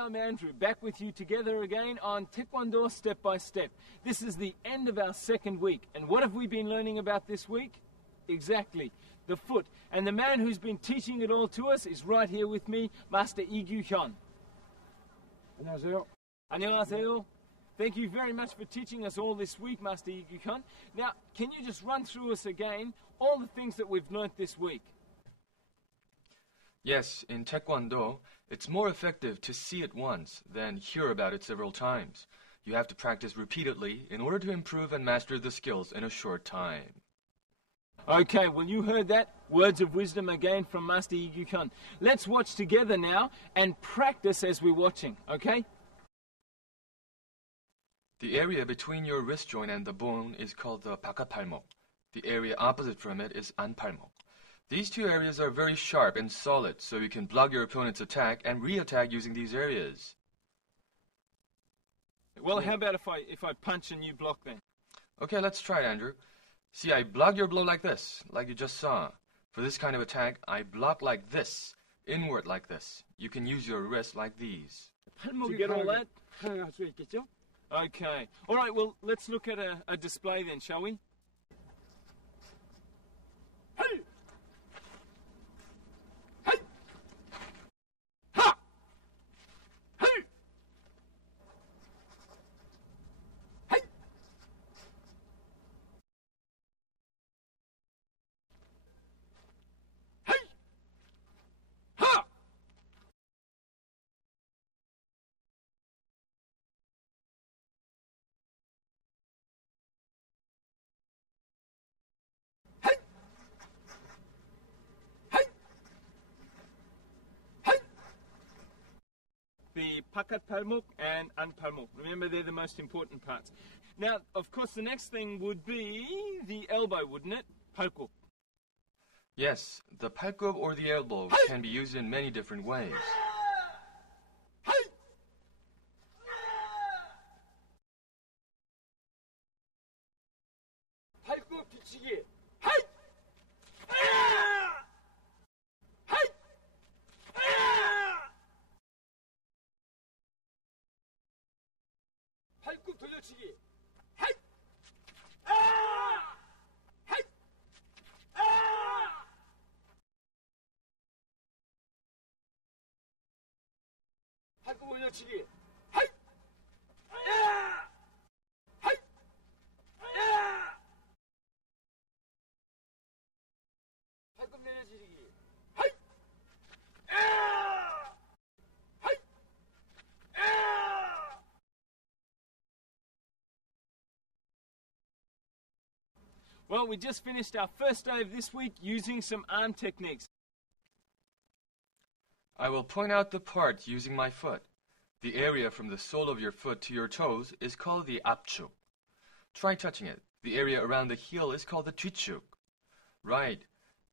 I'm Andrew, back with you together again on Taekwondo Step by Step. This is the end of our second week, and what have we been learning about this week? Exactly, the foot. And the man who's been teaching it all to us is right here with me, Master Lee Hyun. 안녕하세요. 안녕하세요. Thank you very much for teaching us all this week, Master Lee Hyun. Now, can you just run through us again all the things that we've learnt this week? Yes, in Taekwondo, it's more effective to see it once than hear about it several times. You have to practice repeatedly in order to improve and master the skills in a short time. Okay, well you heard that. Words of wisdom again from Master Lee Hyun. Let's watch together now and practice as we're watching, okay? The area between your wrist joint and the bone is called the 바깥팔목. The area opposite from it is 안팔목. These two areas are very sharp and solid, so you can block your opponent's attack and re-attack using these areas. Well, how about if I punch and you block then? Okay, let's try it, Andrew. See, I block your blow like this, like you just saw. For this kind of attack, I block like this, inward like this. You can use your wrist like these. Did you get all that? 할 수 있겠죠? Okay. All right, well, let's look at a display then, shall we? Hey! The 바깥팔목 and 안팔목. Remember, they're the most important parts. Now, of course, the next thing would be the elbow, wouldn't it? 팔굽. Yes, the 팔굽 or the elbow can be used in many different ways. 팔굽 뒤치기. 팔굽 돌려치기. 팔굽 올려치기. 팔꿈 내려지기. Well, we just finished our first day of this week using some arm techniques. I will point out the part using my foot. The area from the sole of your foot to your toes is called the 앞축. Try touching it. The area around the heel is called the 뒤축. Right,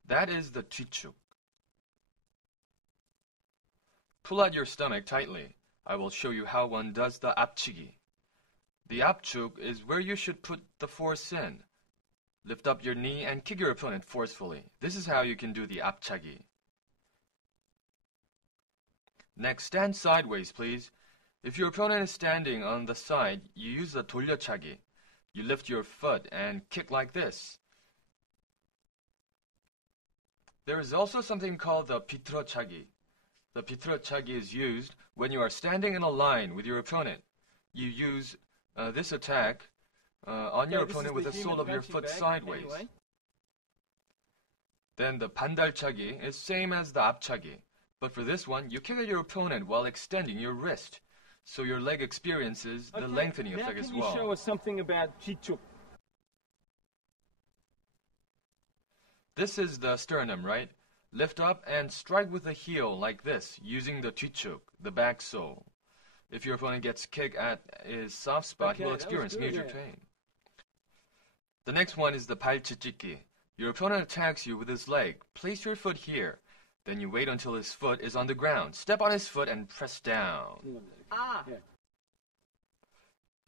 that is the 뒤축. Pull out your stomach tightly. I will show you how one does the 앞치기. The 앞축 is where you should put the force in. Lift up your knee and kick your opponent forcefully. This is how you can do the 앞차기. Next, stand sideways, please. If your opponent is standing on the side, you use the 돌려차기. You lift your foot and kick like this. There is also something called the 비틀어차기. The 비틀어차기 is used when you are standing in a line with your opponent. You use this attack on your opponent with the sole of your foot sideways. Anyway. Then the 반달차기 is same as the 앞차기. But for this one, you kick at your opponent while extending your wrist. So your leg experiences the lengthening effect as well. Now can you show us something about 뒤축? This is the sternum, right? Lift up and strike with the heel like this, using the 뒤축, the back sole. If your opponent gets kicked at his soft spot, he'll experience major pain. The next one is the 발치찍기. Your opponent attacks you with his leg. Place your foot here. Then you wait until his foot is on the ground. Step on his foot and press down. Ah!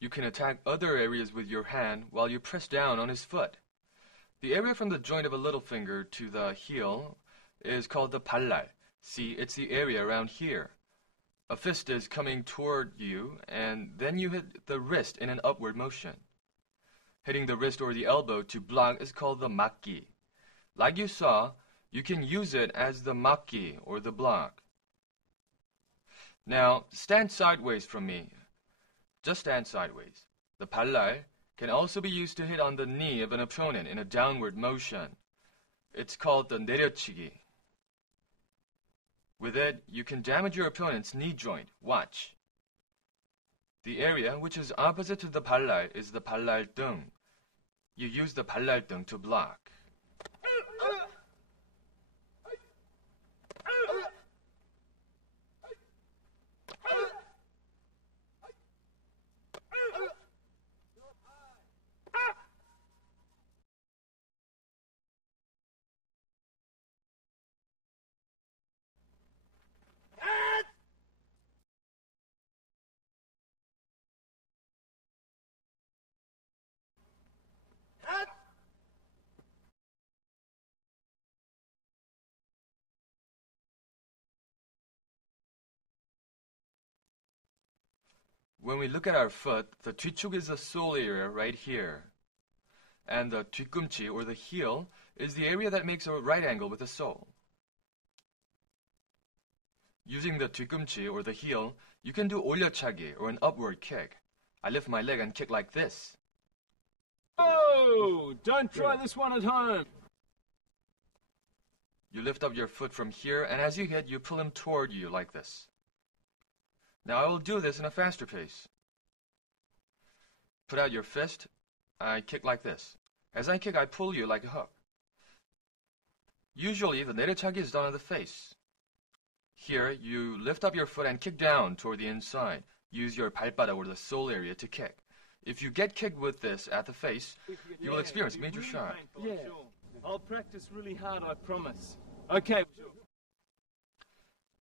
You can attack other areas with your hand while you press down on his foot. The area from the joint of a little finger to the heel is called the 발날. See, it's the area around here. A fist is coming toward you, and then you hit the wrist in an upward motion. Hitting the wrist or the elbow to block is called the makki. Like you saw, you can use it as the makki or the block. Now, stand sideways from me. Just stand sideways. The 발랄 can also be used to hit on the knee of an opponent in a downward motion. It's called the 내려치기. With it, you can damage your opponent's knee joint. Watch. The area which is opposite to the 발랄 is the 발랄등. You use the 발랄등 to block. When we look at our foot, the 뒤축 is the sole area right here. And the 뒤꿈치, or the heel, is the area that makes a right angle with the sole. Using the 뒤꿈치, or the heel, you can do 올려차기, or an upward kick. I lift my leg and kick like this. Oh, don't try this one at home. You lift up your foot from here, and as you hit, you pull him toward you like this. Now I will do this in a faster pace. Put out your fist. I kick like this. As I kick, I pull you like a hook. Usually, the 내려차기 is done on the face. Here, you lift up your foot and kick down toward the inside. Use your 발바닥 or the sole area to kick. If you get kicked with this at the face, you will experience major shock. Yeah, I'll practice really hard, I promise. Okay.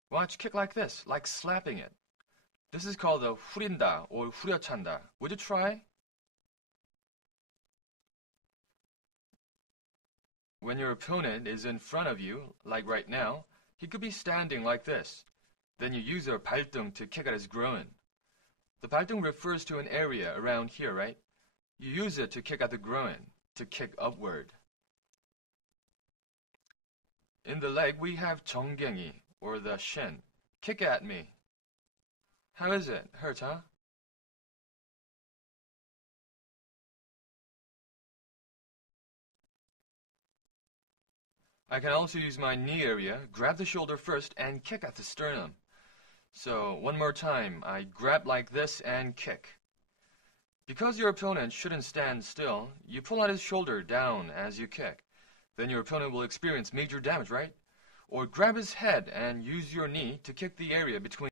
Watch, kick like this, like slapping it. This is called the 후린다 or 후려찬다. Would you try? When your opponent is in front of you, like right now, he could be standing like this. Then you use your 발등 to kick at his groin. The 발등 refers to an area around here, right? You use it to kick at the groin, to kick upward. In the leg, we have 정갱이, or the shin. Kick at me. How is it? Hurts, huh? I can also use my knee area, grab the shoulder first, and kick at the sternum. So, one more time, I grab like this and kick. Because your opponent shouldn't stand still, you pull out his shoulder down as you kick. Then your opponent will experience major damage, right? Or grab his head and use your knee to kick the area between